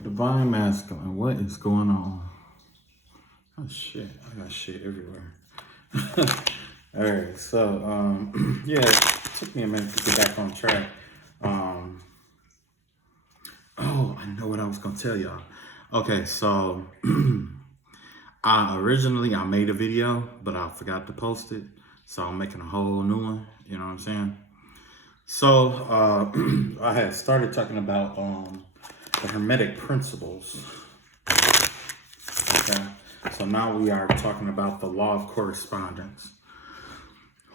Divine masculine, what is going on? Oh shit, I got shit everywhere. Alright, so yeah, it took me a minute to get back on track. Oh, I know what I was gonna tell y'all. Okay, so I made a video, but I forgot to post it. So I'm making a whole new one, you know what I'm saying? So I had started talking about the Hermetic Principles. Okay, so now we are talking about the Law of Correspondence.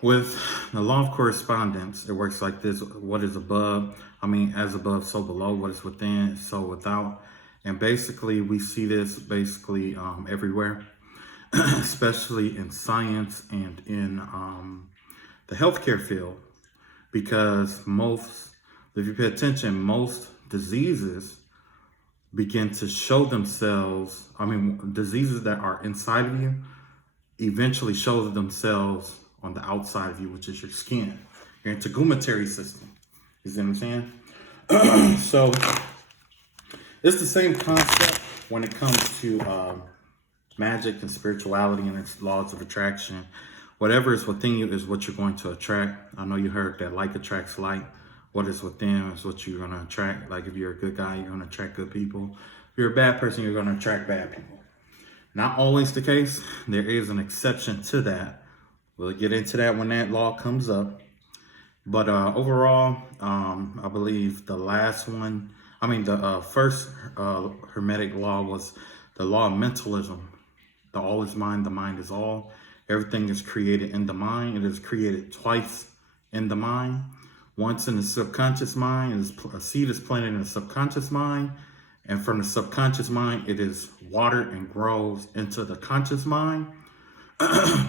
With the Law of Correspondence, it works like this: what is above, as above, so below; what is within, so without. And basically, we see this everywhere, especially in science and in the healthcare field, because if you pay attention, most diseases begin to show themselves. Diseases that are inside of you eventually show themselves on the outside of you, which is your skin, your integumentary system. You see what I'm saying? So it's the same concept when it comes to magic and spirituality and its laws of attraction. Whatever is within you is what you're going to attract. I know you heard that like attracts like. What is within is what you're going to attract. Like if you're a good guy, you're going to attract good people. If you're a bad person, you're going to attract bad people. Not always the case. There is an exception to that. We'll get into that when that law comes up. But overall, I believe the last one, the first Hermetic law was the law of mentalism. The all is mind, the mind is all. Everything is created in the mind. It is created twice in the mind. Once in the subconscious mind, a seed is planted in the subconscious mind. And from the subconscious mind, it is watered and grows into the conscious mind.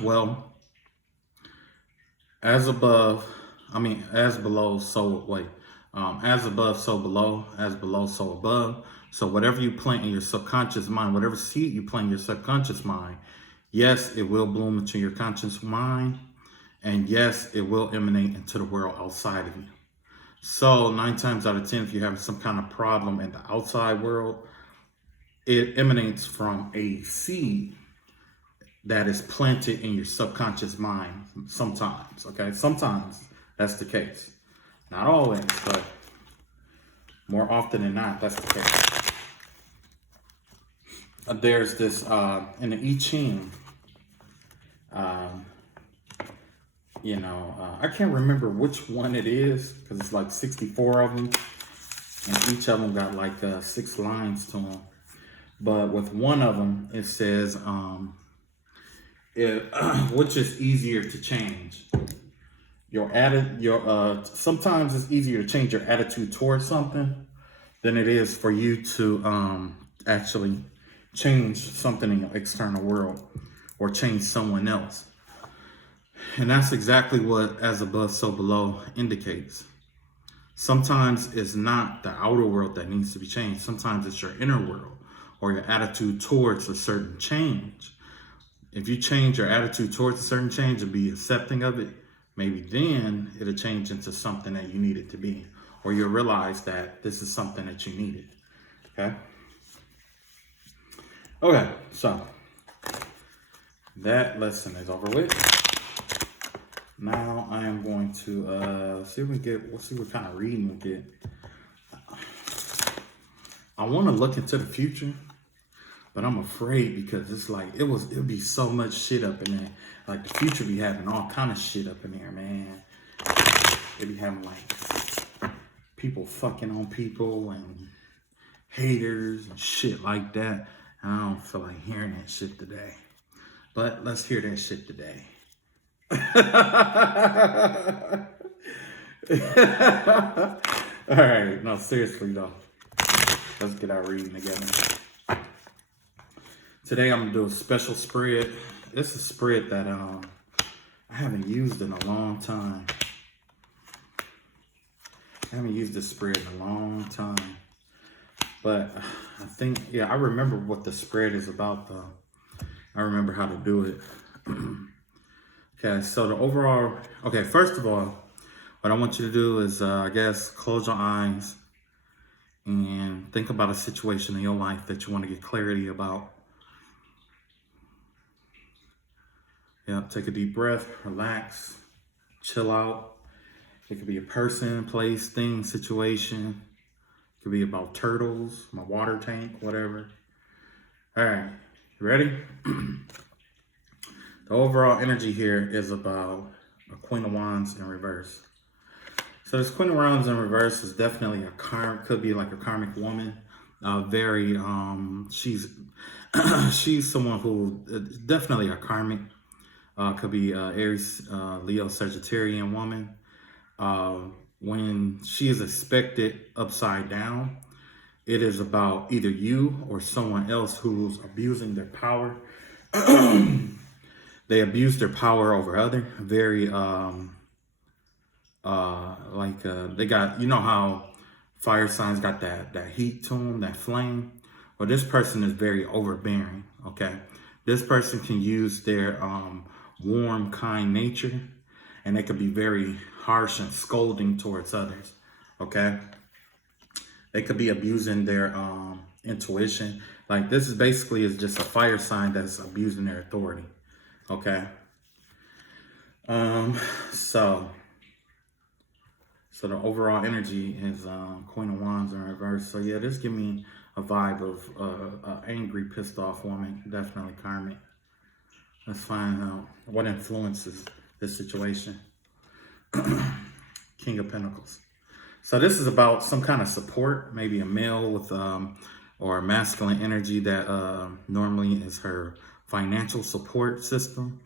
Well, as above, as below, as above, so below, as below, so above. So whatever you plant in your subconscious mind, whatever seed you plant in your subconscious mind, yes, it will bloom into your conscious mind. And yes, it will emanate into the world outside of you. So 9 times out of 10, if you're having some kind of problem in the outside world, it emanates from a seed that is planted in your subconscious mind sometimes, okay? Sometimes that's the case. Not always, but more often than not, that's the case. There's this, in the I Ching, I can't remember which one it is, because it's like 64 of them, and each of them got like 6 lines to them. But with one of them, it says, which is easier to change? Sometimes it's easier to change your attitude towards something than it is for you to actually change something in your external world or change someone else. And that's exactly what as above, so below indicates. Sometimes it's not the outer world that needs to be changed. Sometimes it's your inner world or your attitude towards a certain change. If you change your attitude towards a certain change and be accepting of it, maybe then it'll change into something that you need it to be. Or you'll realize that this is something that you needed. Okay? Okay, so that lesson is over with. Now I am going to see what kind of reading we get. I want to look into the future, but I'm afraid because it's like it'll be so much shit up in there. Like the future be having all kind of shit up in there, man. It be having like people fucking on people and haters and shit like that. And I don't feel like hearing that shit today. But let's hear that shit today. All right, no, seriously though. Let's get our reading together. Today I'm gonna do a special spread. It's a spread that I haven't used in a long time. I haven't used this spread in a long time. But I think, I remember what the spread is about though. I remember how to do it. Okay, so first of all, what I want you to do is, close your eyes and think about a situation in your life that you want to get clarity about. Yeah, take a deep breath, relax, chill out. It could be a person, place, thing, situation. It could be about turtles, my water tank, whatever. All right, you ready? The overall energy here is about a Queen of Wands in reverse. So this Queen of Wands in reverse is definitely could be like a karmic woman. She's she's someone who definitely a karmic. Could be Aries, Leo, Sagittarian woman. When she is expected upside down, it is about either you or someone else who's abusing their power. They abuse their power over other. Very they got, you know how fire signs got that heat to them, that flame. Well, this person is very overbearing. Okay, this person can use their warm, kind nature, and they could be very harsh and scolding towards others. Okay, they could be abusing their intuition. Like this is basically is just a fire sign that's abusing their authority. Okay. So the overall energy is Queen of Wands in reverse. So yeah, this give me a vibe of angry, pissed off woman. Definitely karmic. Let's find out what influences this situation. King of Pentacles. So this is about some kind of support, maybe a male with or masculine energy that normally is her financial support system.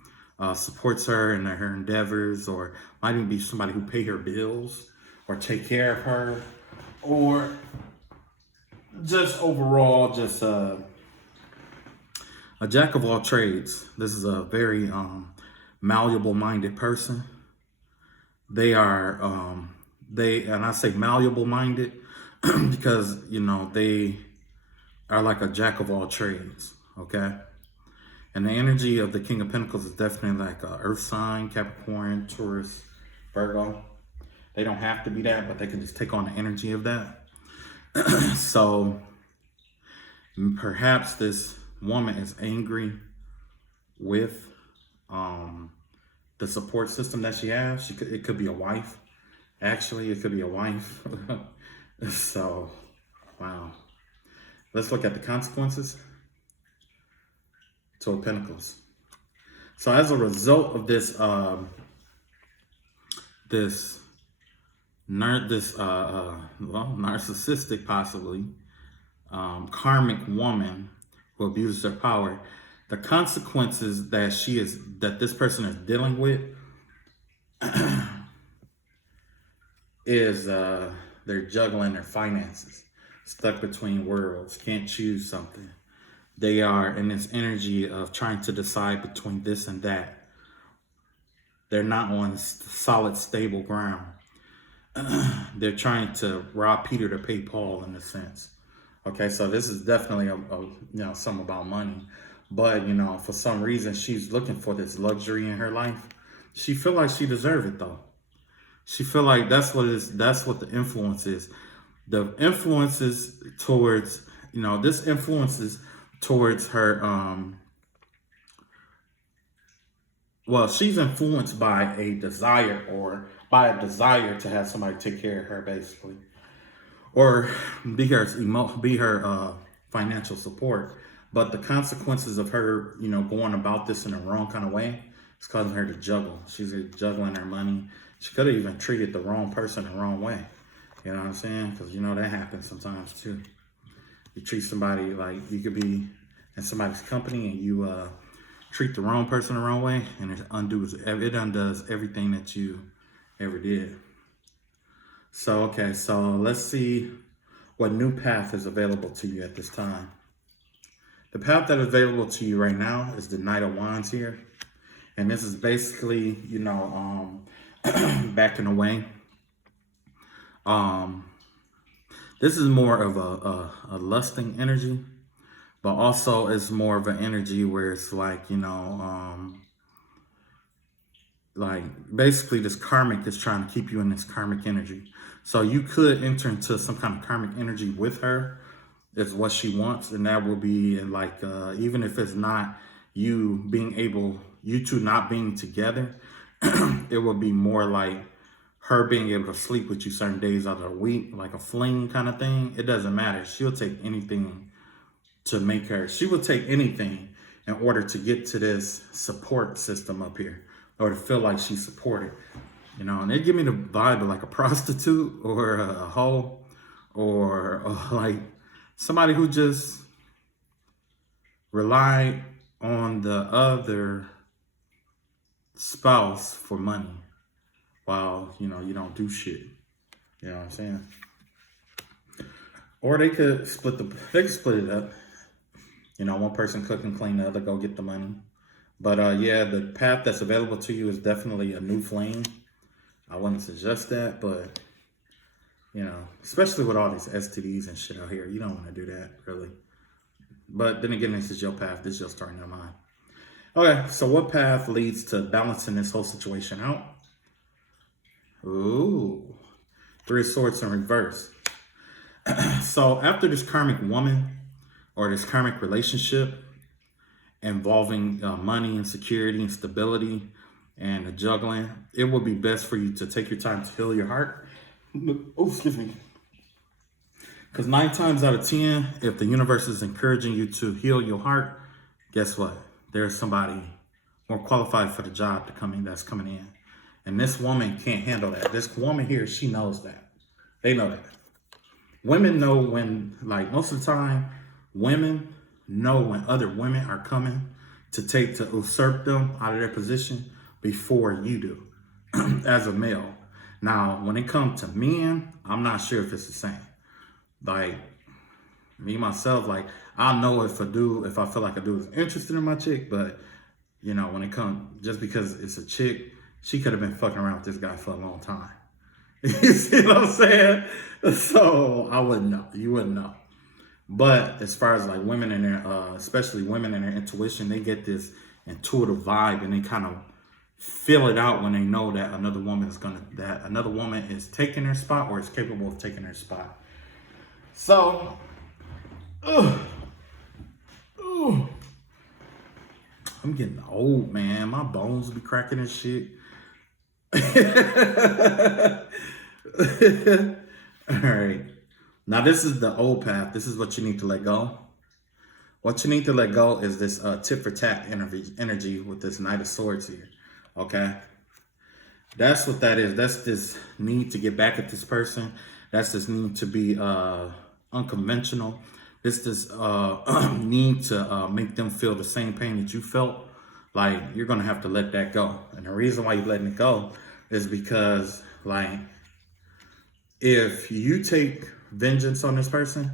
Supports her in her endeavors, or might even be somebody who pay her bills or take care of her, or just overall just a jack of all trades. This is a very malleable minded person. They are and I say malleable minded because you know they are like a jack of all trades. Okay. And the energy of the King of Pentacles is definitely like a earth sign, Capricorn, Taurus, Virgo. They don't have to be that, but they can just take on the energy of that. So perhaps this woman is angry with the support system that she has. It could be a wife. Actually, it could be a wife. So, wow. Let's look at the consequences. Two of Pentacles. So as a result of this narcissistic, possibly karmic woman who abuses her power, the consequences that this person is dealing with is they're juggling their finances, stuck between worlds, can't choose something. They are in this energy of trying to decide between this and that. They're not on solid, stable ground. They're trying to rob Peter to pay Paul in a sense. Okay, so this is definitely something about money. But, for some reason, she's looking for this luxury in her life. She feel like she deserves it, though. She feel like that's what the influence is. The influences towards, this influences towards her she's influenced by a desire to have somebody take care of her, basically, or be her financial support. But the consequences of her going about this in the wrong kind of way is causing her to juggle. She's juggling her money. She could have even treated the wrong person the wrong way. You know what I'm saying? Because that happens sometimes too. You treat somebody like you could be in somebody's company and you treat the wrong person the wrong way, and it undoes everything that you ever did. So, okay, so let's see what new path is available to you at this time. The path that is available to you right now is the Knight of Wands here. And this is basically, backing away. This is more of a lusting energy, but also it's more of an energy where it's like, like basically this karmic is trying to keep you in this karmic energy. So you could enter into some kind of karmic energy with her, is what she wants. And that will be like, even if it's not you being able, you two not being together, it will be more like her being able to sleep with you certain days out of the week, like a fling kind of thing. It doesn't matter. She'll take anything to make her, she will take anything in order to get to this support system up here, or to feel like she's supported. You know, and they give me the vibe of like a prostitute or a hoe, or like somebody who just relied on the other spouse for money while, you know, you don't do shit. You know what I'm saying? Or they could split it up. You know, one person cook and clean, the other go get the money. But yeah, the path that's available to you is definitely a new flame. I wouldn't suggest that, but you know, especially with all these STDs and shit out here, you don't want to do that, really. But then again, this is your path. This is your story, not mine. Okay, so what path leads to balancing this whole situation out? Ooh, 3 of Swords in reverse. So after this karmic woman or this karmic relationship involving money and security and stability and the juggling, it would be best for you to take your time to heal your heart. Oh, excuse me. Because 9 times out of 10, if the universe is encouraging you to heal your heart, guess what? There's somebody more qualified for the job that's coming in. And this woman can't handle that. This woman here, she knows that. They know that. Women know when, like most of the time, women know when other women are coming to usurp them out of their position before you do as a male. Now, when it comes to men, I'm not sure if it's the same. Like me, myself, like I know if I feel like a dude is interested in my chick, but you know, when it comes, just because it's a chick, she could have been fucking around with this guy for a long time. You see what I'm saying? So I wouldn't know. You wouldn't know. But as far as like women in their, especially women in their intuition, they get this intuitive vibe and they kind of feel it out when they know that another woman is taking their spot or is capable of taking their spot. So, I'm getting old, man. My bones be cracking and shit. All right. Now, this is the old path. This is what you need to let go. What you need to let go is this tit for tat energy with this Knight of Swords here. Okay? That's what that is. That's this need to get back at this person. That's this need to be unconventional. This need to make them feel the same pain that you felt. Like, you're going to have to let that go. And the reason why you're letting it go is because, like, if you take vengeance on this person,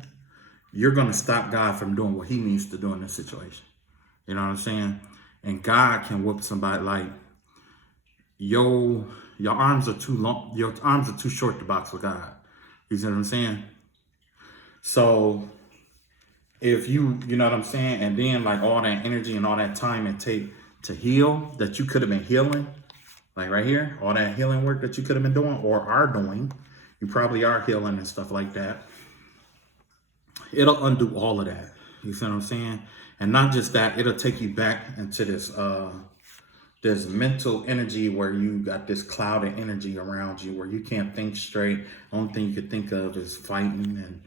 you're going to stop God from doing what he needs to do in this situation. You know what I'm saying? And God can whoop somebody like, your arms are too long. Your arms are too short to box with God. You see what I'm saying? So if you know what I'm saying? And then like all that energy and all that time it take to heal that you could have been healing, like right here, all that healing work that you could have been doing or are doing, you probably are healing and stuff like that. It'll undo all of that. You see what I'm saying? And not just that, it'll take you back into this this mental energy where you got this cloud of energy around you where you can't think straight. The only thing you could think of is fighting, and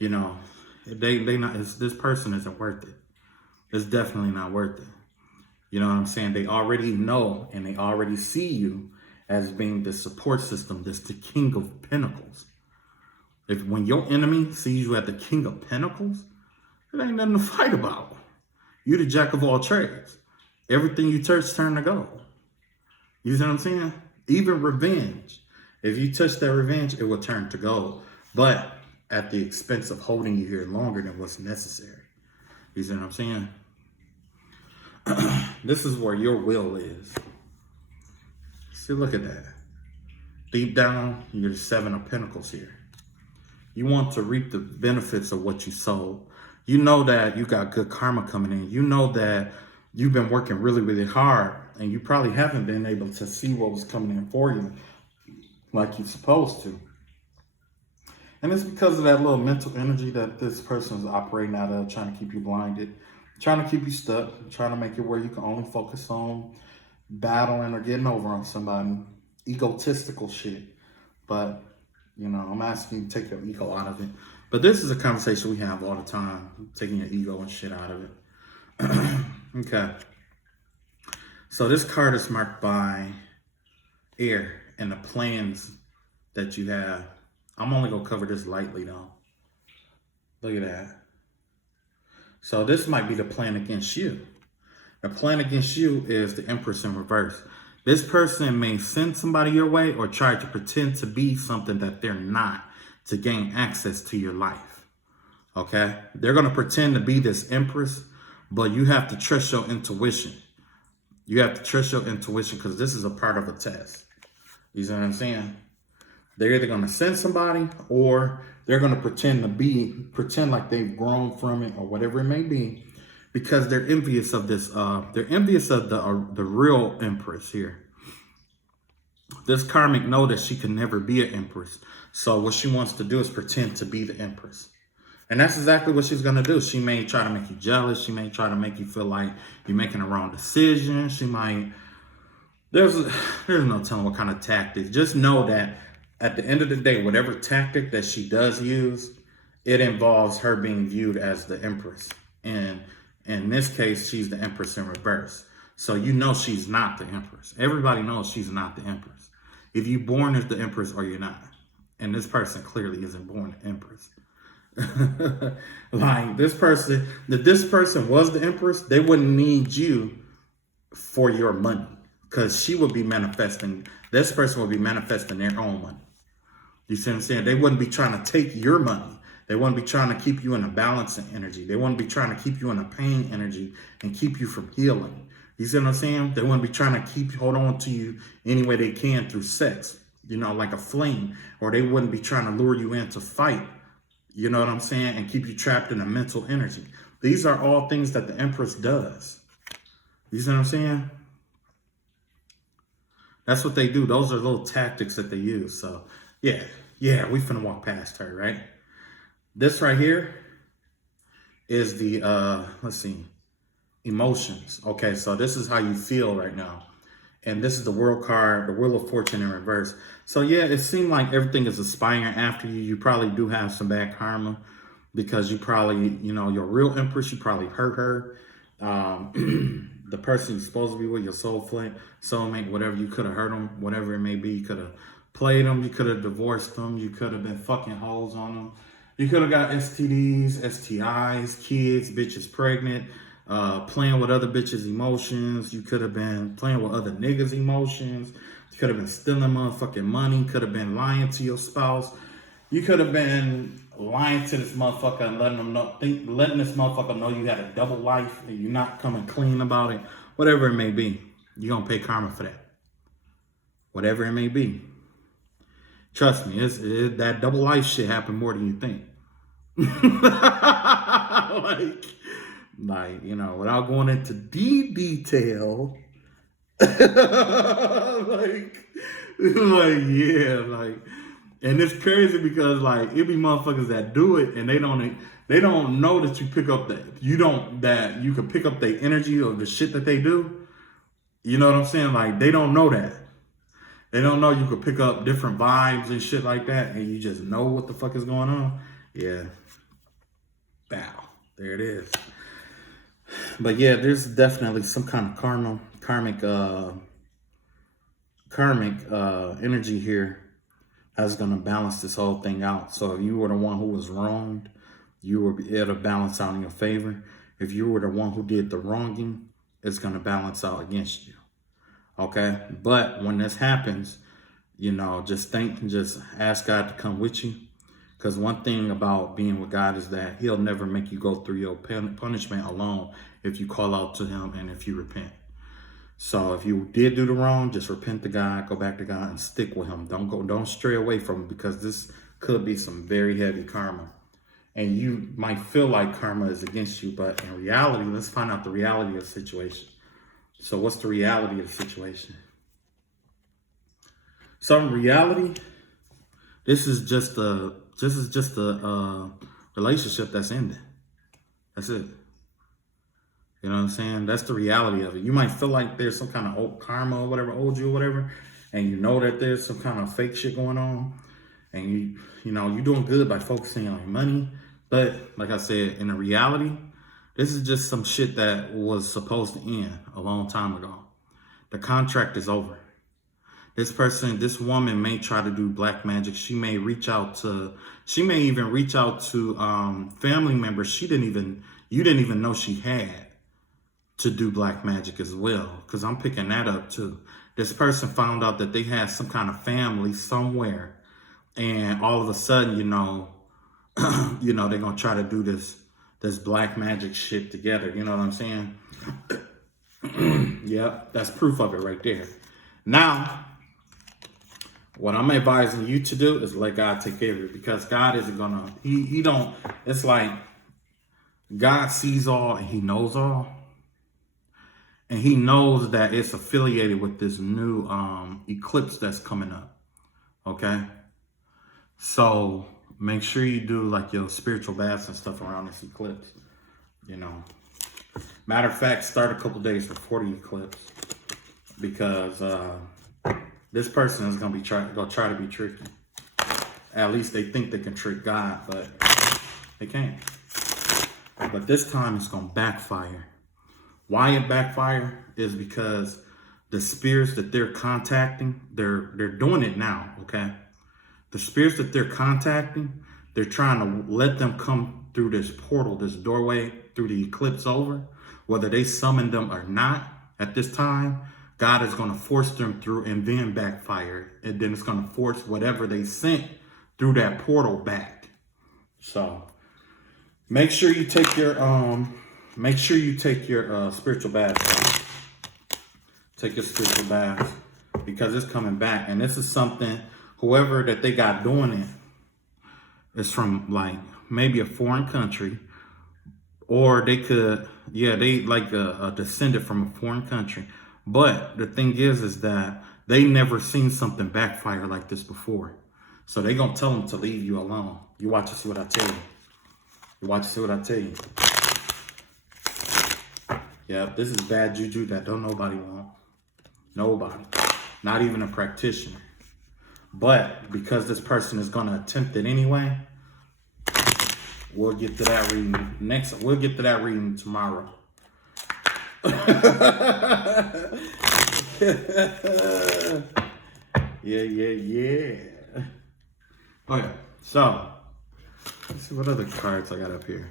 you know, this person isn't worth it. It's definitely not worth it. You know what I'm saying? They already know and they already see you as being the support system, this the King of Pentacles. When your enemy sees you at the King of Pentacles, it ain't nothing to fight about. You're the jack of all trades. Everything you touch turn to gold. You see what I'm saying? Even revenge. If you touch that revenge, it will turn to gold. But at the expense of holding you here longer than what's necessary. You see what I'm saying? This is where your will is. See, look at that. Deep down, you're the 7 of Pentacles here. You want to reap the benefits of what you sow. You know that you got good karma coming in. You know that you've been working really, really hard, and you probably haven't been able to see what was coming in for you like you're supposed to. And it's because of that little mental energy that this person is operating out of, trying to keep you blinded, trying to keep you stuck, trying to make it where you can only focus on battling or getting over on somebody. Egotistical shit. But, you know, I'm asking you to take your ego out of it. But this is a conversation we have all the time, taking your ego and shit out of it. Okay. So this card is marked by air and the plans that you have. I'm only going to cover this lightly, though. Look at that. So this might be the plan against you. The plan against you is the Empress in reverse. This person may send somebody your way or try to pretend to be something that they're not to gain access to your life. Okay? They're going to pretend to be this Empress, but you have to trust your intuition. You have to trust your intuition because this is a part of a test. You see what I'm saying? They're either going to send somebody or they're going to pretend like they've grown from it or whatever it may be, because they're envious of this. They're envious of the real Empress here. This karmic know that she can never be an Empress. So what she wants to do is pretend to be the Empress. And that's exactly what she's going to do. She may try to make you jealous. She may try to make you feel like you're making the wrong decision. She might, there's no telling what kind of tactics. Just know that at the end of the day, whatever tactic that she does use, it involves her being viewed as the Empress. And in this case, she's the Empress in reverse. So you know she's not the Empress. Everybody knows she's not the Empress. If you're born as the Empress or you're not. And this person clearly isn't born the Empress. Like this person, if this person was the Empress, they wouldn't need you for your money, because she would be manifesting, this person would be manifesting their own money. You see what I'm saying? They wouldn't be trying to take your money. They wouldn't be trying to keep you in a balancing energy. They wouldn't be trying to keep you in a pain energy and keep you from healing. You see what I'm saying? They wouldn't be trying to hold on to you any way they can through sex, you know, like a flame. Or they wouldn't be trying to lure you in to fight, you know what I'm saying, and keep you trapped in a mental energy. These are all things that the Empress does. You see what I'm saying? That's what they do. Those are little tactics that they use. So, yeah, we finna walk past her, right? This right here is the, let's see, emotions. Okay, so this is how you feel right now. And this is the World card, the Wheel of Fortune in reverse. So yeah, it seemed like everything is aspiring after you. You probably do have some bad karma because you probably, you know, your real Empress, you probably hurt her. The person you're supposed to be with, your soulmate, whatever, you could have hurt them, whatever it may be. You could have played them. You could have divorced them. You could have been fucking hoes on them. You could have got STDs, STIs, kids, bitches pregnant. Playing with other bitches' emotions. You could have been playing with other niggas' emotions. You could have been stealing motherfucking money. Could have been lying to your spouse. You could have been lying to this motherfucker and letting this motherfucker know you had a double life and you're not coming clean about it. Whatever it may be, you're gonna pay karma for that. Whatever it may be. Trust me, that double life shit happened more than you think. Like, you know, without going into detail, like, and it's crazy because, like, it be motherfuckers that do it and they don't know that you can pick up the energy of the shit that they do. You know what I'm saying? Like, they don't know that. They don't know you could pick up different vibes and shit like that, and you just know what the fuck is going on. Yeah. Bow. There it is. But yeah, there's definitely some kind of karmic energy here that's going to balance this whole thing out. So if you were the one who was wronged, you will be able to balance out in your favor. If you were the one who did the wronging, it's going to balance out against you. Okay? But when this happens, you know, just ask God to come with you. Because one thing about being with God is that he'll never make you go through your punishment alone if you call out to him and if you repent. So if you did do the wrong, just repent to God, go back to God and stick with him. Don't stray away from him, because this could be some very heavy karma. And you might feel like karma is against you, but in reality, let's find out the reality of the situation. So what's the reality of the situation? So in reality, this is just a This is just a relationship that's ending. That's it. You know what I'm saying? That's the reality of it. You might feel like there's some kind of old karma or whatever, owed you or whatever, and you know that there's some kind of fake shit going on, and you know, you're doing good by focusing on your money. But like I said, in the reality, this is just some shit that was supposed to end a long time ago. The contract is over. This woman may try to do black magic. She may even reach out to family members you didn't even know she had to do black magic as well. Because I'm picking that up too. This person found out that they had some kind of family somewhere, and all of a sudden, you know, they're gonna try to do this black magic shit together. You know what I'm saying? Yep, that's proof of it right there. Now, what I'm advising you to do is let God take care of it, because God isn't gonna, he don't, it's like God sees all and he knows all. And he knows that it's affiliated with this new eclipse that's coming up. Okay? So make sure you do like your spiritual baths and stuff around this eclipse. You know. Matter of fact, start a couple days before the eclipse, because this person is gonna try to be tricky. At least they think they can trick God, but they can't. But this time it's gonna backfire. Why it backfire is because the spirits that they're contacting, they're doing it now, okay? The spirits that they're contacting, they're trying to let them come through this portal, this doorway, through the eclipse over. Whether they summon them or not at this time, God is going to force them through and then backfire. And then it's going to force whatever they sent through that portal back. So make sure you take your spiritual bath. Take your spiritual bath, because it's coming back. And this is something, whoever that they got doing it is from like maybe a foreign country, or they could, they like a descendant from a foreign country. But the thing is that they never seen something backfire like this before. So they gonna tell them to leave you alone. You watch and see what I tell you. You watch and see what I tell you. Yeah, this is bad juju that don't nobody want. Nobody. Not even a practitioner. But because this person is going to attempt it anyway, we'll get to that reading we'll get to that reading tomorrow. Yeah. Okay, so let's see what other cards I got up here.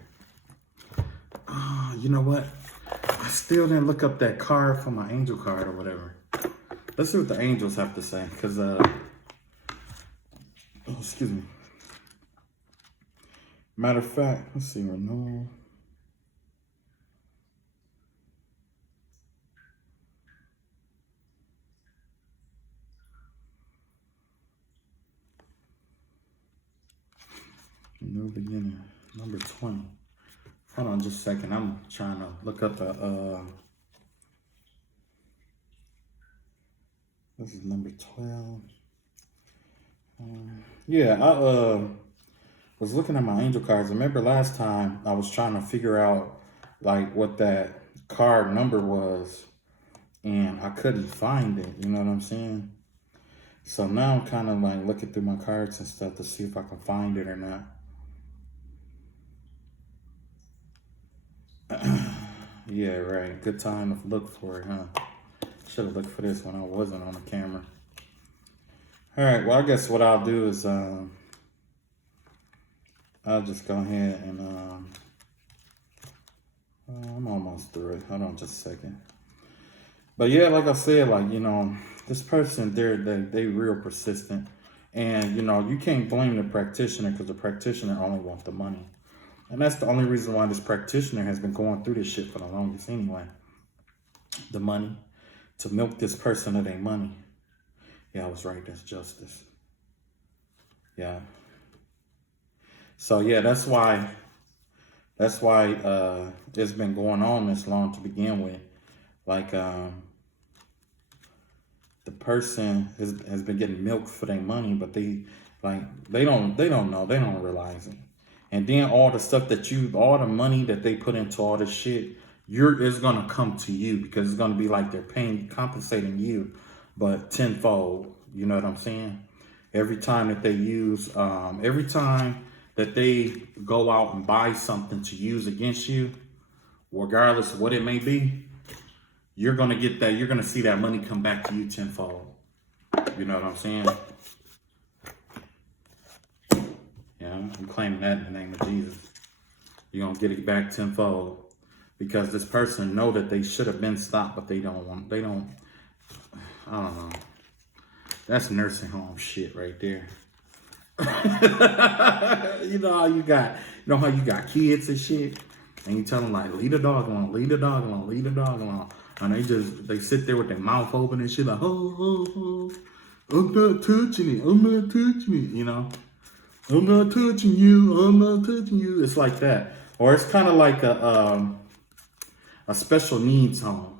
You know what? I still didn't look up that card for my angel card or whatever. Let's see what the angels have to say, because excuse me. Matter of fact, let's see, renewal. New beginning, number 20. Hold on just a second. I'm trying to look up the, this is number 12. I was looking at my angel cards. Remember last time I was trying to figure out like what that card number was, and I couldn't find it. You know what I'm saying? So now I'm kind of like looking through my cards and stuff to see if I can find it or not. Yeah, right. Good time to look for it, huh? Should have looked for this when I wasn't on the camera. All right, well, I guess what I'll do is I'll just go ahead and I'm almost through it. Hold on just a second. But yeah, like I said, like, you know, this person, they real persistent. And, you know, you can't blame the practitioner, because the practitioner only wants the money. And that's the only reason why this practitioner has been going through this shit for the longest anyway. The money. To milk this person of their money. Yeah, I was right. That's justice. Yeah. So, yeah, that's why it's been going on this long to begin with. Like, the person has been getting milked for their money, but they Like they don't know, they don't realize it. And then all the stuff that all the money that they put into all this shit, it's gonna come to you because it's gonna be like they're compensating you, but tenfold. You know what I'm saying? Every time that they use, every time that they go out and buy something to use against you, regardless of what it may be, you're gonna get that. You're gonna see that money come back to you tenfold. You know what I'm saying? Yeah, I'm claiming that in the name of Jesus. You're gonna get it back tenfold. Because this person know that they should have been stopped, but they don't, I don't know. That's nursing home shit right there. You know how you got kids and shit, and you tell them like, leave the dog alone, leave the dog alone, leave the dog alone. And they sit there with their mouth open and shit like, oh, I'm not touching it, I'm not touching it, you know. I'm not touching you, I'm not touching you. It's like that. Or it's kind of like a special needs home.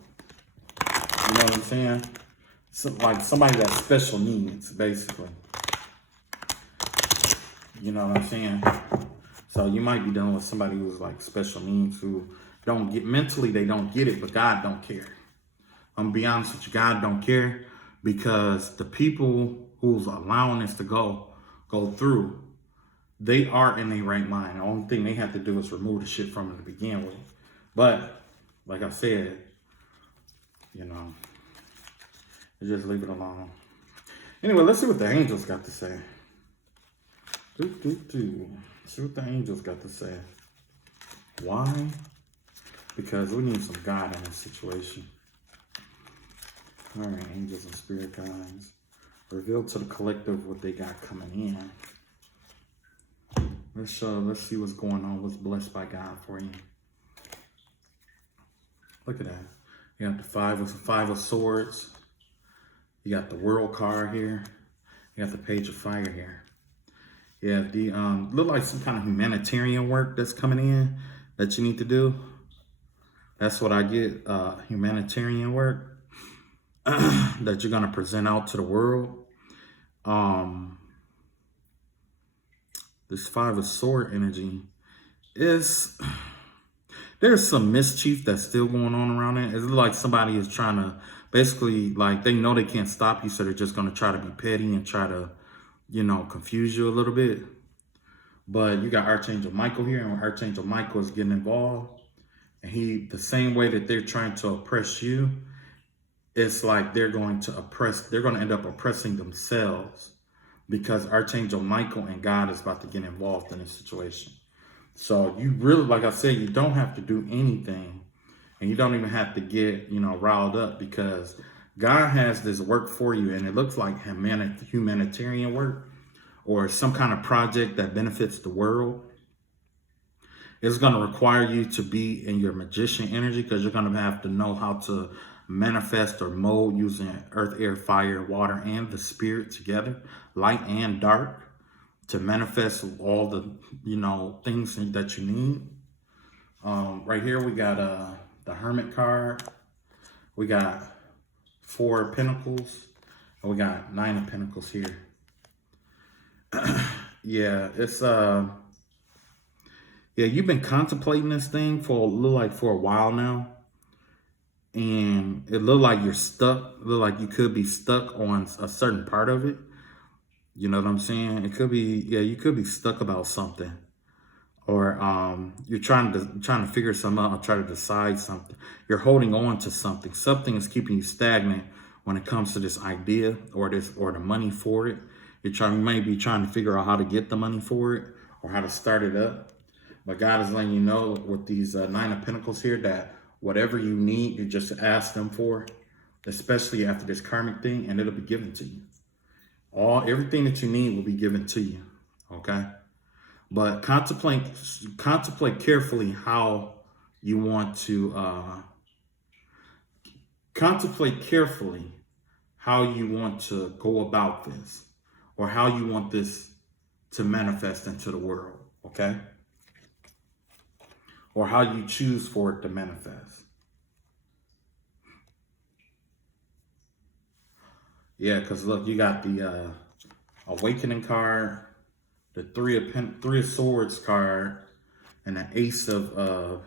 You know what I'm saying? So, like somebody that's special needs, basically. You know what I'm saying? So you might be dealing with somebody who's like special needs, who don't get, mentally they don't get it, but God don't care. I'm gonna be honest with you, God don't care, because the people who's allowing this to go through, they are in their right mind. The only thing they have to do is remove the shit from it to begin with. But like I said, you know, just leave it alone. Anyway, let's see what the angels got to say. See what the angels got to say. Why? Because we need some God in this situation. All right, angels and spirit guides. Reveal to the collective what they got coming in. Let's see what's going on. What's blessed by God for you. Look at that. You got the five of swords. You got the world card here. You got the page of fire here. You have the look like some kind of humanitarian work that's coming in that you need to do. That's what I get. Humanitarian work that you're gonna present out to the world. This five of sword energy is, there's some mischief that's still going on around it. It's like somebody is trying to basically, like, they know they can't stop you, so they're just going to try to be petty and try to, you know, confuse you a little bit. But you got Archangel Michael here, and Archangel Michael is getting involved. And the same way that they're trying to oppress you, it's like they're going to end up oppressing themselves, because Archangel Michael and God is about to get involved in this situation. So you really, like I said, you don't have to do anything, and you don't even have to get, you know, riled up, because God has this work for you, and it looks like humanitarian work or some kind of project that benefits the world. It's going to require you to be in your magician energy, because you're going to have to know how to manifest or mold using earth, air, fire, water, and the spirit together, light and dark, to manifest all the, you know, things that you need. Right here we got the Hermit card. We got 4 of Pentacles, and we got 9 of Pentacles here. Yeah, it's yeah, you've been contemplating this thing for a while now. And it looked like you're stuck. It looked like you could be stuck on a certain part of it. You know what I'm saying? It could be, yeah, you could be stuck about something. Or you're trying to figure something out, or try to decide something. You're holding on to something. Something is keeping you stagnant when it comes to this idea or the money for it. You may be trying to figure out how to get the money for it or how to start it up. But God is letting you know with these 9 of Pentacles here that whatever you need, you just ask them for, especially after this karmic thing, and it'll be given to you. Everything that you need will be given to you, okay? But contemplate carefully how you want to, go about this, or how you want this to manifest into the world, okay? Or how you choose for it to manifest. Yeah, because look, you got the Awakening card, the Three of Swords card, and the Ace of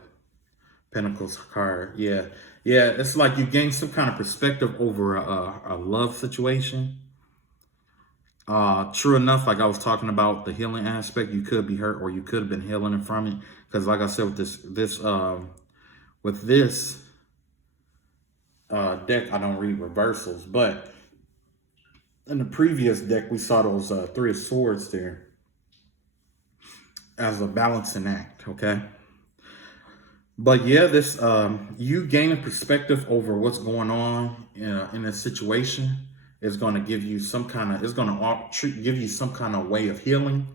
Pentacles card. Yeah, it's like you gain some kind of perspective over a love situation. True enough, like I was talking about the healing aspect, you could be hurt or you could have been healing from it. Because like I said, with this deck, I don't read reversals, but in the previous deck, we saw those Three of Swords there as a balancing act, okay? But yeah, this you gain a perspective over what's going on in a situation is going to give you some kind of, it's going to give you some kind of way of healing.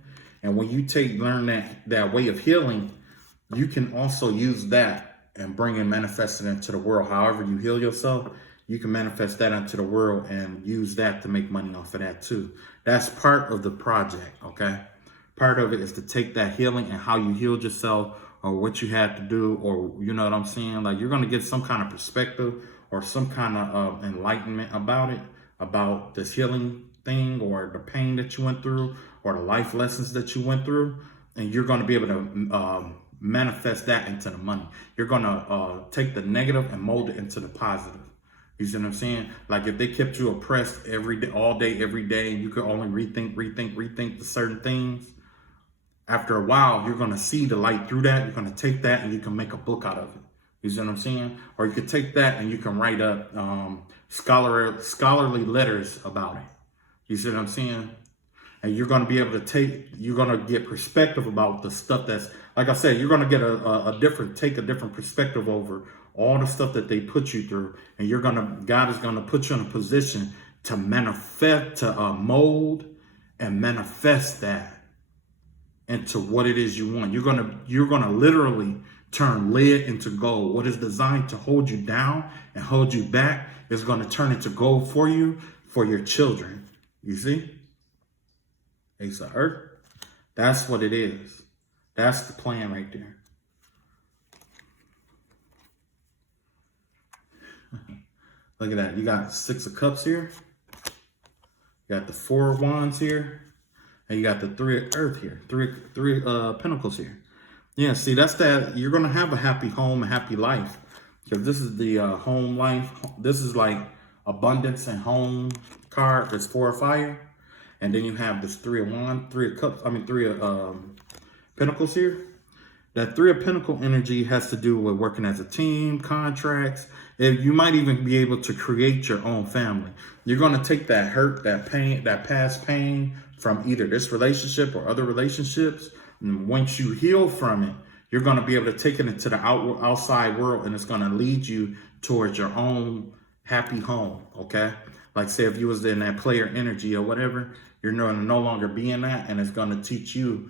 And when you learn that way of healing, you can also use that and bring and manifest it into the world. However you heal yourself, you can manifest that into the world and use that to make money off of that too. That's part of the project, okay? Part of it is to take that healing and how you healed yourself or what you had to do, or you know what I'm saying? Like you're going to get some kind of perspective or some kind of enlightenment about it, about this healing thing or the pain that you went through or the life lessons that you went through. And you're going to be able to manifest that into the money. You're going to take the negative and mold it into the positive. You see what I'm saying? Like if they kept you oppressed every day, all day, every day, and you could only rethink the certain things, after a while, you're going to see the light through that. You're going to take that and you can make a book out of it. You see what I'm saying? Or you could take that and you can write up scholarly letters about it. You see what I'm saying? And you're going to be able to you're going to get perspective about the stuff that's, like I said, you're going to get take a different perspective over all the stuff that they put you through. And God is going to put you in a position to manifest, to mold and manifest that into what it is you want. You're gonna literally turn lead into gold. What is designed to hold you down and hold you back is going to turn into gold for you, for your children. You see? Ace of Earth. That's what it is. That's the plan right there. Look at that. You got Six of Cups here. You got the Four of Wands here. And you got the Three of Earth here, three Pentacles here. Yeah, see, that's that. You're going to have a happy home, a happy life. Because this is the home life. This is like abundance and home card. It's Four of Fire. And then you have this Three of Wands, Three of Pentacles here. That Three of Pentacle energy has to do with working as a team, contracts. You might even be able to create your own family. You're going to take that hurt, that pain, that past pain from either this relationship or other relationships. And once you heal from it, you're going to be able to take it into the outside world, and it's going to lead you towards your own happy home, okay? Like say if you was in that player energy or whatever, you're no longer be in that, and it's going to teach you,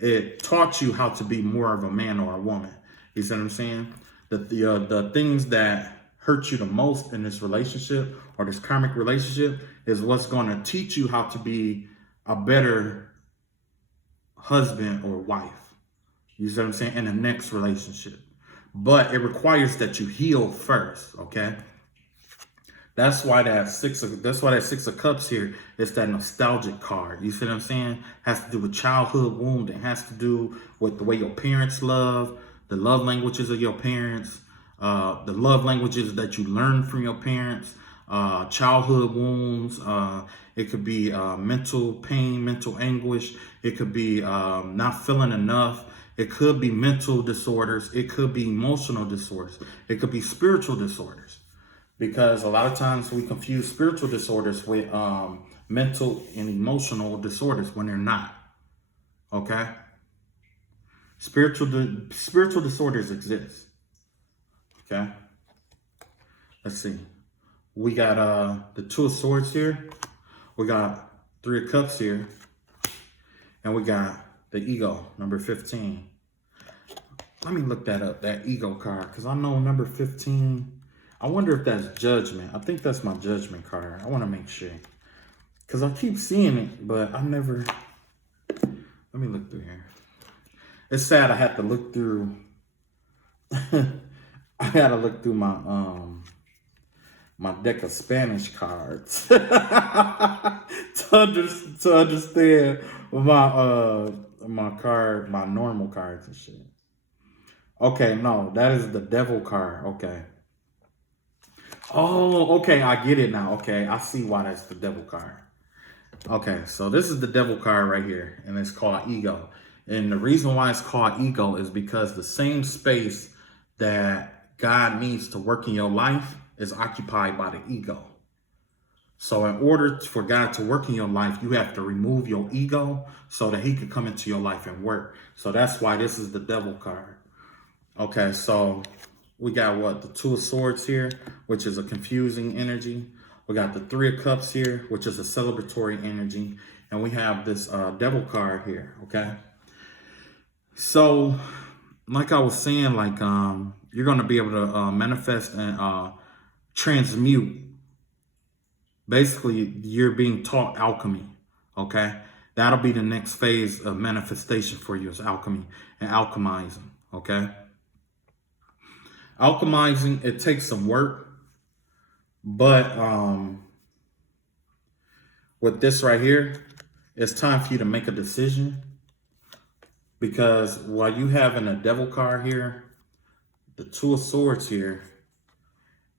it taught you how to be more of a man or a woman. You see what I'm saying? The things that hurt you the most in this relationship or this karmic relationship is what's going to teach you how to be a better husband or wife. You see what I'm saying? In the next relationship. But it requires that you heal first, okay? That's why that Six of Cups here is that nostalgic card. You see what I'm saying? Has to do with childhood wound. It has to do with the way your parents love, the love languages of your parents, the love languages that you learned from your parents, childhood wounds. It could be mental pain, mental anguish. It could be not feeling enough. It could be mental disorders. It could be emotional disorders. It could be spiritual disorders. Because a lot of times we confuse spiritual disorders with mental and emotional disorders when they're not. Okay? Spiritual disorders exist. Okay? Let's see. We got the Two of Swords here. We got Three of Cups here. And we got the Ego, number 15. Let me look that up, that Ego card. Because I know number 15... I wonder if that's Judgment. I think that's my Judgment card. I want to make sure. Because I keep seeing it, but I never... Let me look through here. It's sad I have to look through... I got to look through my my deck of Spanish cards to understand my normal cards and shit. Okay, no, that is the devil card. Okay. Oh, okay, I get it now. Okay, I see why that's the devil card. Okay, so this is the devil card right here, and it's called ego. And the reason why it's called ego is because the same space that God needs to work in your life is occupied by the ego. So in order for God to work in your life, you have to remove your ego so that he could come into your life and work. So that's why this is the devil card. Okay, so we got what? The Two of Swords here, which is a confusing energy. We got the Three of Cups here, which is a celebratory energy. And we have this devil card here, okay? So, like I was saying, like you're going to be able to manifest and transmute. Basically, you're being taught alchemy, okay? That'll be the next phase of manifestation for you is alchemy and alchemizing, okay? Alchemizing, it takes some work, but with this right here, it's time for you to make a decision, because while you having a devil card here, the Two of Swords here,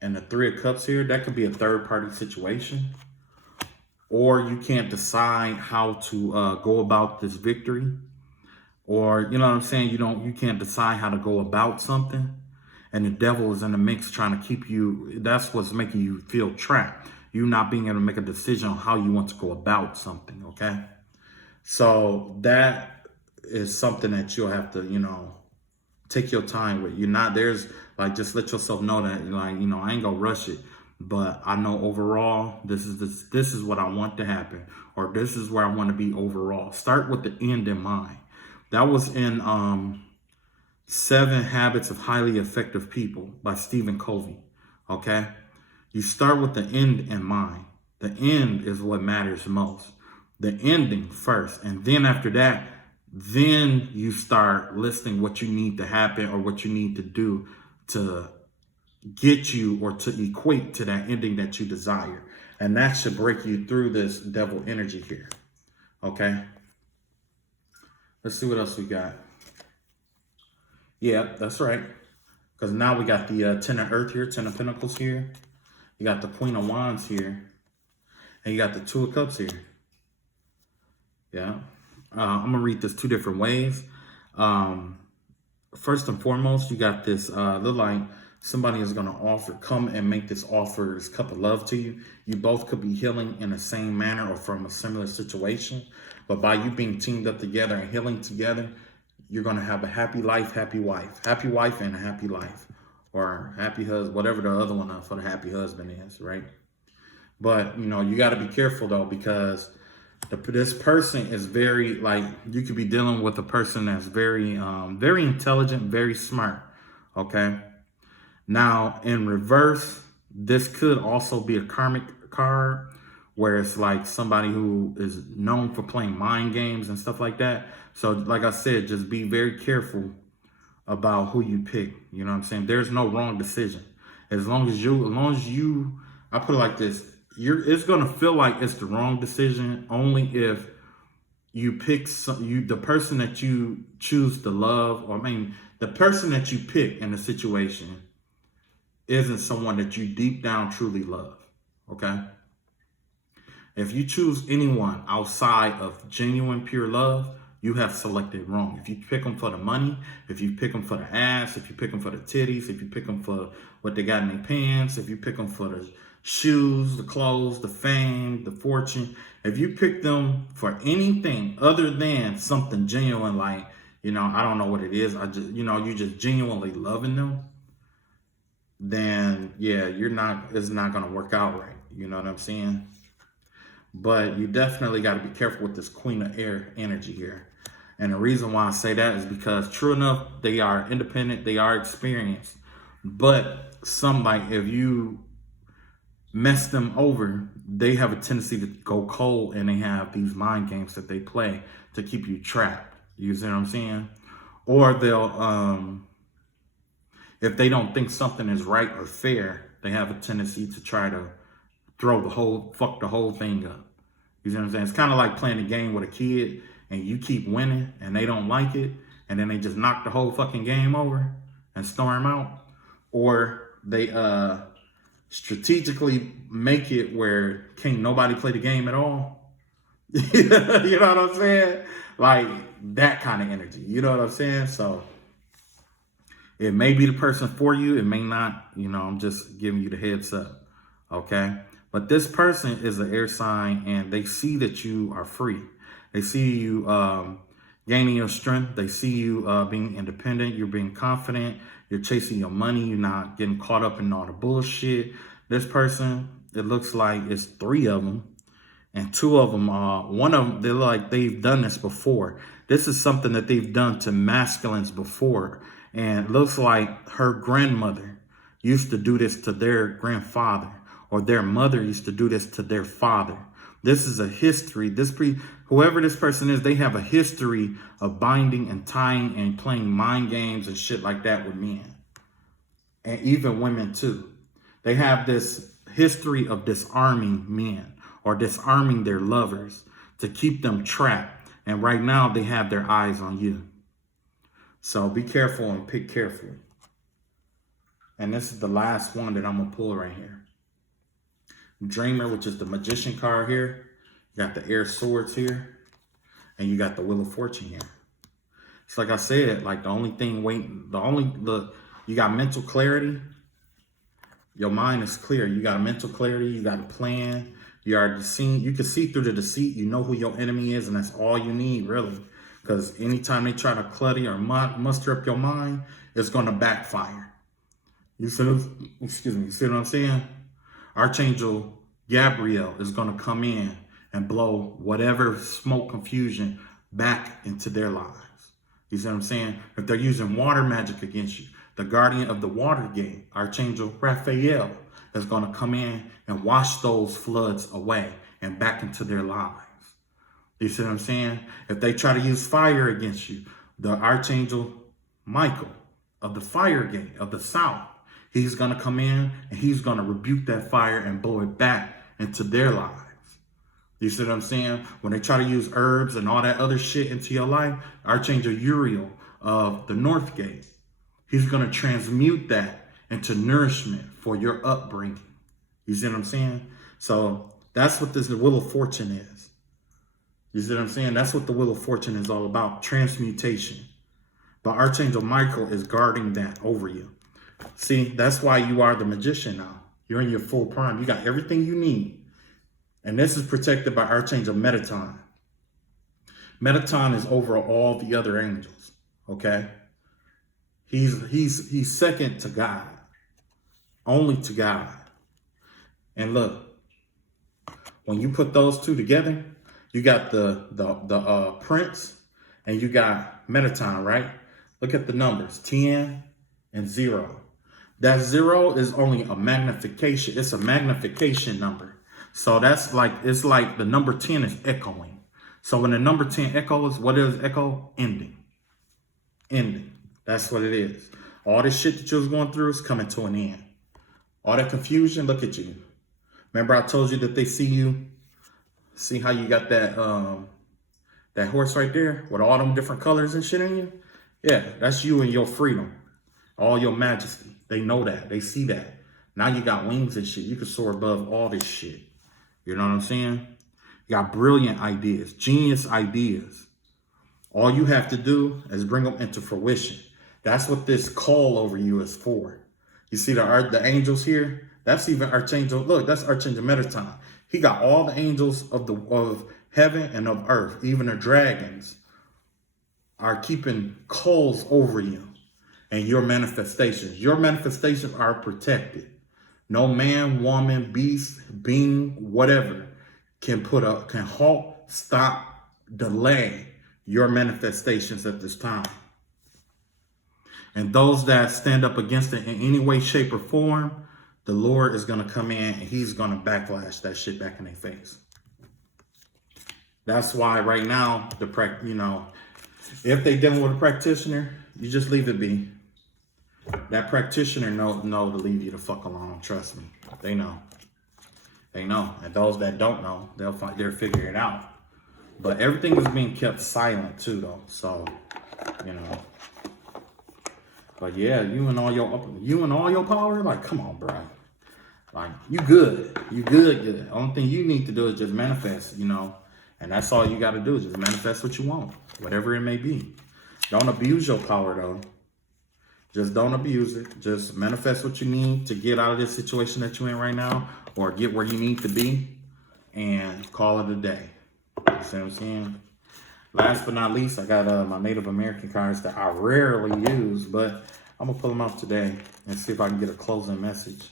and the Three of Cups here, that could be a third party situation, or you can't decide how to go about this victory, or you know what I'm saying, you can't decide how to go about something, and the devil is in the mix trying to keep you. That's what's making you feel trapped. You not being able to make a decision on how you want to go about something, okay? So that is something that you'll have to, take your time with. You're not, there's like, just let yourself know that, like, I ain't gonna rush it, but I know overall, this is what I want to happen, or this is where I want to be overall. Start with the end in mind. That was in 7 Habits of Highly Effective People by Stephen Covey, okay? You start with the end in mind. The end is what matters most. The ending first. And then after that, then you start listing what you need to happen or what you need to do to get you or to equate to that ending that you desire. And that should break you through this devil energy here, okay? Let's see what else we got. Yeah, that's right. Because now we got the 10 of Earth here, 10 of Pentacles here. You got the Queen of Wands here. And you got the Two of Cups here. Yeah. I'm going to read this 2 different ways. First and foremost, you got this, look like somebody is going to come and make this offer, this cup of love to you. You both could be healing in the same manner or from a similar situation. But by you being teamed up together and healing together, you're going to have a happy life, happy wife. Happy wife and a happy life. Or happy husband, whatever the other one for the happy husband is, right? But, you got to be careful, though, because this person is very, like, you could be dealing with a person that's very, very intelligent, very smart, okay? Now, in reverse, this could also be a karmic card, where it's like somebody who is known for playing mind games and stuff like that. So, like I said, just be very careful about who you pick. You know what I'm saying? There's no wrong decision. As long as you, I put it like this, it's gonna feel like it's the wrong decision only if you pick the person that you choose to love, or the person that you pick in the situation isn't someone that you deep down truly love. Okay? If you choose anyone outside of genuine pure love, you have selected wrong. If you pick them for the money, if you pick them for the ass, if you pick them for the titties, if you pick them for what they got in their pants, if you pick them for the shoes, the clothes, the fame, the fortune, if you pick them for anything other than something genuine, like, I don't know what it is, I just, you just genuinely loving them, then yeah, it's not going to work out right. You know what I'm saying? But you definitely got to be careful with this Queen of Air energy here. And the reason why I say that is because, true enough, they are independent, they are experienced. But if you mess them over, they have a tendency to go cold, and they have these mind games that they play to keep you trapped. You see what I'm saying? Or they'll, if they don't think something is right or fair, they have a tendency to try to fuck the whole thing up. You see what I'm saying? It's kind of like playing a game with a kid and you keep winning and they don't like it. And then they just knock the whole fucking game over and storm out. Or they strategically make it where can't nobody play the game at all. You know what I'm saying? Like that kind of energy. You know what I'm saying? So it may be the person for you. It may not. You know, I'm just giving you the heads up. Okay? But this person is an air sign and they see that you are free. They see you gaining your strength. They see you being independent. You're being confident. You're chasing your money. You're not getting caught up in all the bullshit. This person, it looks like it's 3 of them. And 2 of them, one of them, they're like they've done this before. This is something that they've done to masculines before. And it looks like her grandmother used to do this to their grandfather. Or their mother used to do this to their father. This is a history. Whoever this person is, they have a history of binding and tying and playing mind games and shit like that with men. And even women too. They have this history of disarming men or disarming their lovers to keep them trapped. And right now they have their eyes on you. So be careful and pick carefully. And this is the last one that I'm going to pull right here. Dreamer, which is the Magician card here. You got the Air Swords here. And you got the Wheel of Fortune here. It's like I said, like the only thing you got mental clarity. Your mind is clear. You got mental clarity. You got a plan. You can see through the deceit. You know who your enemy is, and that's all you need, really. Because anytime they try to clutter or muster up your mind, it's going to backfire. You see what I'm saying? Archangel Gabriel is going to come in and blow whatever smoke confusion back into their lives. You see what I'm saying? If they're using water magic against you, the guardian of the water gate, Archangel Raphael, is going to come in and wash those floods away and back into their lives. You see what I'm saying? If they try to use fire against you, the Archangel Michael of the fire gate of the south, he's going to come in and he's going to rebuke that fire and blow it back into their lives. You see what I'm saying? When they try to use herbs and all that other shit into your life, Archangel Uriel of the north gate, he's going to transmute that into nourishment for your upbringing. You see what I'm saying? So that's what this Wheel of Fortune is. You see what I'm saying? That's what the Wheel of Fortune is all about, transmutation. But Archangel Michael is guarding that over you. See, that's why you are the magician now. You're in your full prime. You got everything you need. And this is protected by Archangel Metatron. Metatron is over all the other angels, okay? He's second to God, only to God. And look, when you put those two together, you got the Prince and you got Metatron, right? Look at the numbers, 10 and 0. That 0 is only a magnification. It's a magnification number. So it's like the number 10 is echoing. So when the number 10 echoes, what is echo? Ending. Ending. That's what it is. All this shit that you was going through is coming to an end. All that confusion, look at you. Remember I told you that they see you? See how you got that horse right there with all them different colors and shit in you? Yeah, that's you and your freedom. All your majesty. They know that. They see that. Now you got wings and shit. You can soar above all this shit. You know what I'm saying? You got brilliant ideas, genius ideas. All you have to do is bring them into fruition. That's what this call over you is for. You see the angels here? That's even Archangel. Look, that's Archangel Metatron. He got all the angels of heaven and of earth. Even the dragons are keeping calls over you and your manifestations. Your manifestations are protected. No man, woman, beast, being, whatever can halt, stop, delay your manifestations at this time. And those that stand up against it in any way, shape, or form, the Lord is going to come in and he's going to backlash that shit back in their face. That's why right now, if they dealing with a practitioner, you just leave it be. That practitioner know to leave you the fuck alone. Trust me. They know. They know. And those that don't know, they'll figure it out. But everything is being kept silent too, though. So, you know. But yeah, you and all your power, like, come on, bro. Like, you good. You good. Only thing you need to do is just manifest, you know. And that's all you got to do is just manifest what you want, whatever it may be. Don't abuse your power, though. Just don't abuse it. Just manifest what you need to get out of this situation that you're in right now, or get where you need to be, and call it a day. You see what I'm saying? Last but not least, I got my Native American cards that I rarely use, but I'm going to pull them out today and see if I can get a closing message.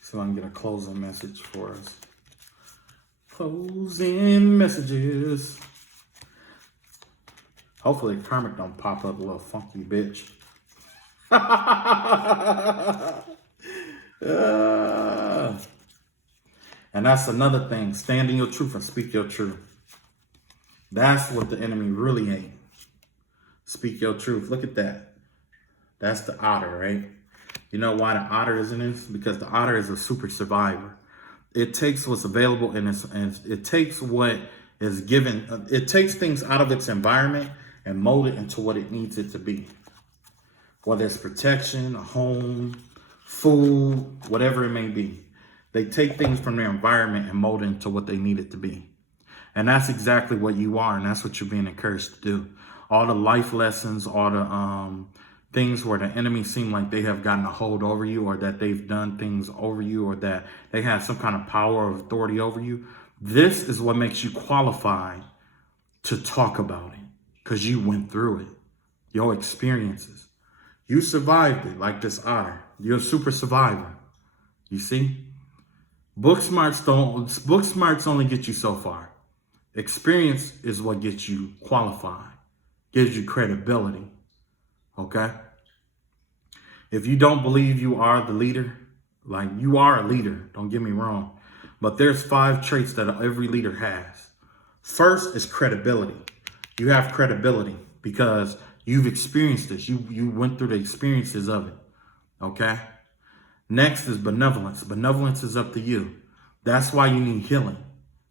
So I can get a closing message for us. Closing messages. Hopefully karmic don't pop up, a little funky bitch. And that's another thing. Stand in your truth and speak your truth. That's what the enemy really hates. Speak your truth. Look at that. That's the otter, right? You know why the otter is in this? Because the otter is a super survivor. It takes what's available and it takes what is given. It takes things out of its environment and mold it into what it needs it to be. Whether it's protection, a home, food, whatever it may be. They take things from their environment and mold it into what they need it to be. And that's exactly what you are, and that's what you're being encouraged to do. All the life lessons, all the things where the enemy seem like they have gotten a hold over you, or that they've done things over you, or that they have some kind of power or authority over you. This is what makes you qualified to talk about it, because you went through it. Your experiences. You survived it like this otter. You're a super survivor. You see? Book smarts only get you so far. Experience is what gets you qualified, gives you credibility. Okay? If you don't believe you are the leader, like, you are a leader, don't get me wrong, but there's 5 traits that every leader has. First is credibility. You have credibility because you've experienced this. You went through the experiences of it. Okay? Next is benevolence. Benevolence is up to you. That's why you need healing.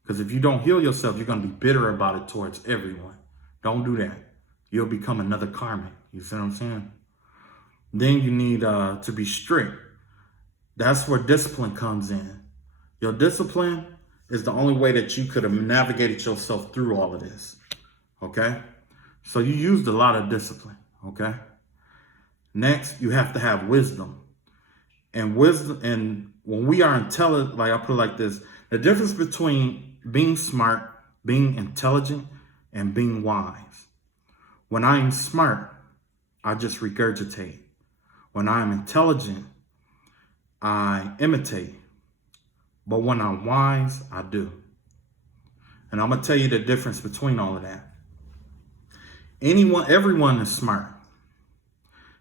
Because if you don't heal yourself, you're going to be bitter about it towards everyone. Don't do that. You'll become another karmic. You see what I'm saying? Then you need to be strict. That's where discipline comes in. Your discipline is the only way that you could have navigated yourself through all of this. Okay? So you used a lot of discipline. Okay? Next, you have to have wisdom. And wisdom, and when we are intelligent, like, I put it like this, the difference between being smart, being intelligent, and being wise. When I am smart, I just regurgitate. When I am intelligent, I imitate. But when I'm wise, I do. And I'm going to tell you the difference between all of that. Everyone is smart.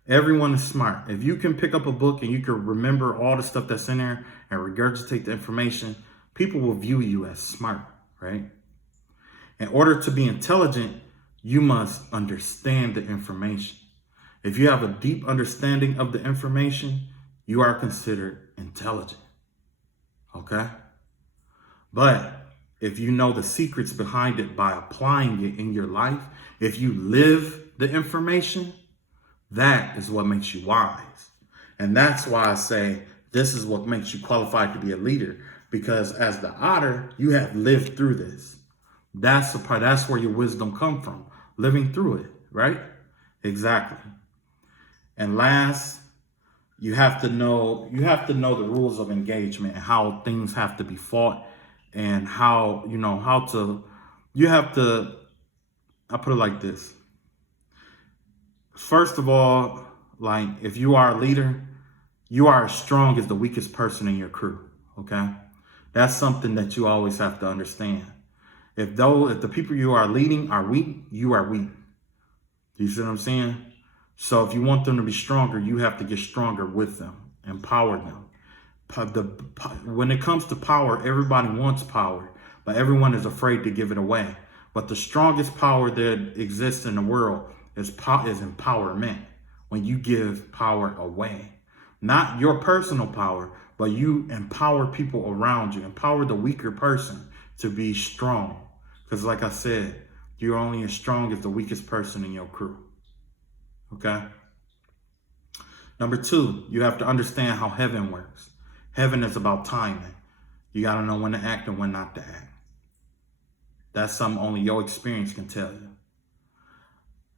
Everyone is smart. If you can pick up a book and you can remember all the stuff that's in there and regurgitate the information, people will view you as smart, right? In order to be intelligent, you must understand the information. If you have a deep understanding of the information, you are considered intelligent, okay? But if you know the secrets behind it by applying it in your life, if you live the information, that is what makes you wise. And that's why I say this is what makes you qualified to be a leader. Because as the otter, you have lived through this. That's the part. That's where your wisdom comes from. Living through it, right? Exactly. And last, you have to know the rules of engagement and how things have to be fought, and how I put it like this. First of all, like, if you are a leader, you are as strong as the weakest person in your crew, okay? That's something that you always have to understand. If the people you are leading are weak, you are weak. You see what I'm saying? So if you want them to be stronger, you have to get stronger with them, empower them. When it comes to power, everybody wants power, but everyone is afraid to give it away. But the strongest power that exists in the world is empowerment. When you give power away, not your personal power, but you empower people around you, empower the weaker person to be strong. Because like I said, you're only as strong as the weakest person in your crew. Okay? Number 2, you have to understand how heaven works. Heaven is about timing. You got to know when to act and when not to act. That's something only your experience can tell you.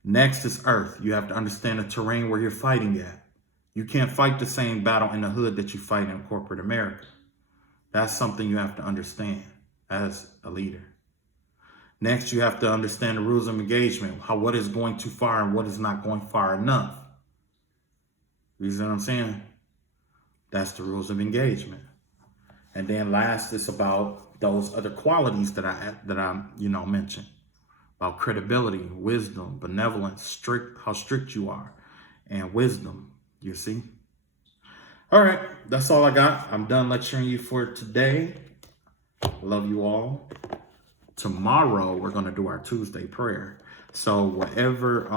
Next is earth. You have to understand the terrain where you're fighting at. You can't fight the same battle in the hood that you fight in corporate America. That's something you have to understand as a leader. Next, you have to understand the rules of engagement, what is going too far and what is not going far enough. You see what I'm saying? That's the rules of engagement. And then last is about those other qualities that I mentioned. About credibility, wisdom, benevolence, how strict you are, and wisdom, you see? All right, that's all I got. I'm done lecturing you for today. Love you all. Tomorrow, we're going to do our Tuesday prayer. So whatever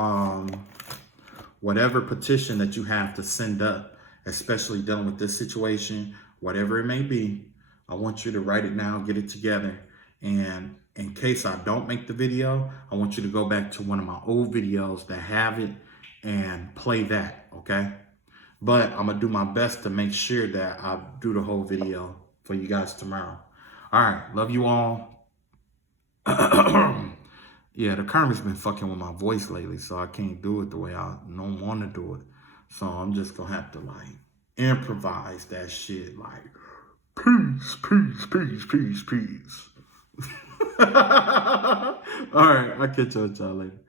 petition that you have to send up, especially dealing with this situation, whatever it may be, I want you to write it down, get it together, and in case I don't make the video, I want you to go back to one of my old videos that have it and play that, okay? But I'm going to do my best to make sure that I do the whole video for you guys tomorrow. All right, love you all. Yeah, the karma's been fucking with my voice lately, so I can't do it the way I don't want to do it. So I'm just going to have to, improvise that shit, peace, peace, peace, peace, peace. All right, I'll catch y'all later.